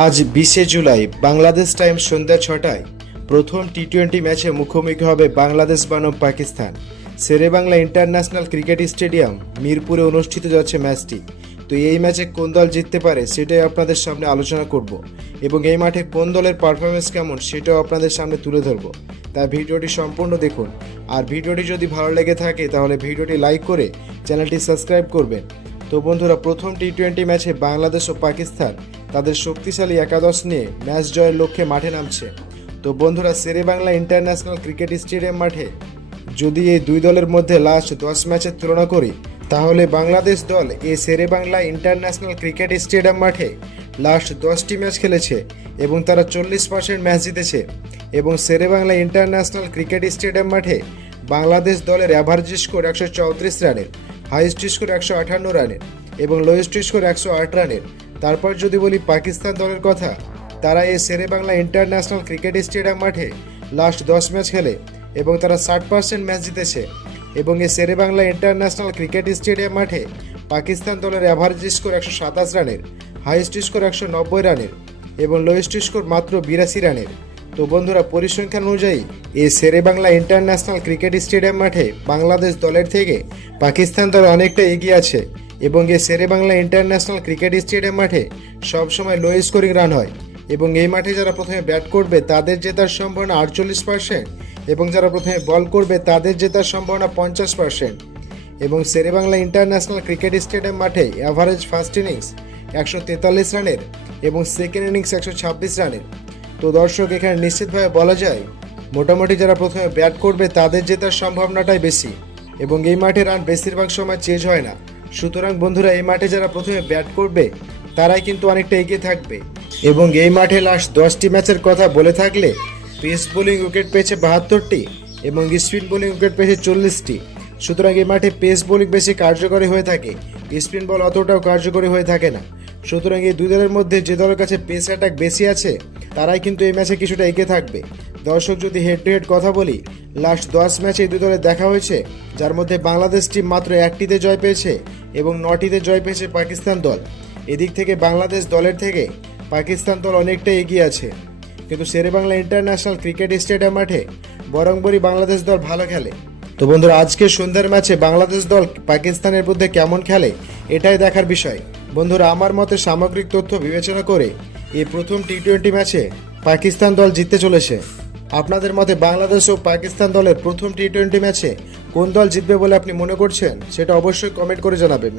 আজ 20শে জুলাই বাংলাদেশ টাইম সন্ধ্যা 6টায় প্রথম টি-20 ম্যাচে মুখোমুখি হবে বাংলাদেশ বনাম Pakistan. Sher-e-Bangla international cricket stadium মিরপুরে অনুষ্ঠিত যাচ্ছে ম্যাচটি। তো এই ম্যাচে কোন দল জিততে পারে সেটাই আপনাদের সামনে আলোচনা করব এবং এই মাঠে কোন দলের পারফরমেন্স কেমন সেটাও আপনাদের সামনে তুলে ধরব। তাই ভিডিওটি সম্পূর্ণ দেখুন, আর ভিডিওটি যদি ভালো লেগে থাকে তাহলে ভিডিওটি লাইক করে চ্যানেলটি সাবস্ক্রাইব করবেন। তো বন্ধুরা, প্রথম টি-20 ম্যাচে বাংলাদেশ ও পাকিস্তান তাদের শক্তিশালী একাদশ নিয়ে ম্যাচ জয়ের লক্ষ্যে মাঠে নামছে। তো বন্ধুরা, শেরেবাংলা ইন্টারন্যাশনাল ক্রিকেট স্টেডিয়াম মাঠে যদি এই দুই দলের মধ্যে লাস্ট 10 ম্যাচের তুলনা করি তাহলে বাংলাদেশ দল এই শেরেবাংলা ইন্টারন্যাশনাল ক্রিকেট স্টেডিয়াম মাঠে লাস্ট 10টি ম্যাচ খেলেছে এবং তারা 40% ম্যাচ জিতেছে। এবং শেরেবাংলা ইন্টারন্যাশনাল ক্রিকেট স্টেডিয়াম মাঠে বাংলাদেশ দলের অ্যাভারেজ স্কোর 134 রানের, হাইয়েস্ট স্কোর 158 রানের এবং লোয়েস্ট স্কোর 108 রানের। তারপর যদি বলি পাকিস্তান দলের কথা, তারা এই শেরেবাংলা ইন্টারন্যাশনাল ক্রিকেট স্টেডিয়াম মাঠে লাস্ট 10 ম্যাচ খেলে এবং তারা 60% ম্যাচ জিতেছে। এবং এই শেরেবাংলা ইন্টারন্যাশনাল ক্রিকেট স্টেডিয়াম মাঠে পাকিস্তান দলের অ্যাভারেজ স্কোর 127 রানের, হাইয়েস্ট স্কোর 190 রানের এবং লোয়েস্ট স্কোর মাত্র 82 রানের। তো বন্ধুরা, পরিসংখ্যান অনুযায়ী এই শেরেবাংলা ইন্টারন্যাশনাল ক্রিকেট স্টেডিয়াম মাঠে বাংলাদেশ দলের থেকে পাকিস্তান দল অনেকটা এগিয়ে আছে। এবং এই শেরেবাংলা ইন্টারন্যাশনাল ক্রিকেট স্টেডিয়াম মাঠে সবসময় লো স্কোরিং রান হয় এবং এই মাঠে যারা প্রথমে ব্যাট করবে তাদের জেতার সম্ভাবনা 48% এবং যারা প্রথমে বল করবে তাদের জেতার সম্ভাবনা 50%। এবং শেরেবাংলা ইন্টারন্যাশনাল ক্রিকেট স্টেডিয়াম মাঠে অ্যাভারেজ ফার্স্ট ইনিংস 143 রানের এবং সেকেন্ড ইনিংস 126 রানের। তো দর্শক, এখানে নিশ্চিতভাবে বলা যায় মোটামুটি যারা প্রথমে ব্যাট করবে তাদের জেতার সম্ভাবনাটাই বেশি এবং এই মাঠে রান বেশিরভাগ সময় চেঞ্জ হয় না। সুতরাং বন্ধুরা, এই মাঠে যারা প্রথমে ব্যাট করবে তারাই কিন্তু অনেকটা এগিয়ে থাকবে। এবং এই মাঠে লাস্ট 10টি ম্যাচের কথা বলে থাকলে পেস বোলিং উইকেট পেয়েছে 72টি এবং স্পিন বোলিং উইকেট পেয়েছে 40টি। সুতরাং এই মাঠে পেস বোলিং বেশি কার্যকরী হয়ে থাকে, স্পিন বল অতটাও কার্যকরী হয়ে থাকে না। সুতরাং এই দুই দলের মধ্যে যে দলের কাছে পেস অ্যাটাক বেশি আছে তারাই কিন্তু এই ম্যাচে কিছুটা এগিয়ে থাকবে। দর্শক, যদি হেড টু হেড কথা বলি, লাস্ট 10 ম্যাচে এই দুই দলে দেখা হয়েছে, যার মধ্যে বাংলাদেশ টিম মাত্র 1টিতে জয় পেয়েছে এবং 9টিতে জয় পেয়েছে পাকিস্তান দল। এদিক থেকে বাংলাদেশ দলের থেকে পাকিস্তান দল অনেকটা এগিয়ে আছে। কিন্তু শেরেবাংলা ইন্টারন্যাশনাল ক্রিকেট স্টেডিয়াম মাঠে বরংবরই বাংলাদেশ দল ভালো খেলে। তো বন্ধুরা, আজকে সন্ধ্যার ম্যাচে বাংলাদেশ দল পাকিস্তানের বিরুদ্ধে কেমন খেলে এটাই দেখার বিষয়। বন্ধুরা, আমার মতে সামগ্রিক তথ্য বিবেচনা করে এই প্রথম টি-20 ম্যাচে পাকিস্তান দল জিততে চলেছে। আপনাদের মতে বাংলাদেশ ও পাকিস্তান দলের প্রথম টি-20 ম্যাচে কোন দল জিতবে বলে আপনি মনে করছেন সেটা অবশ্যই কমেন্ট করে জানাবেন।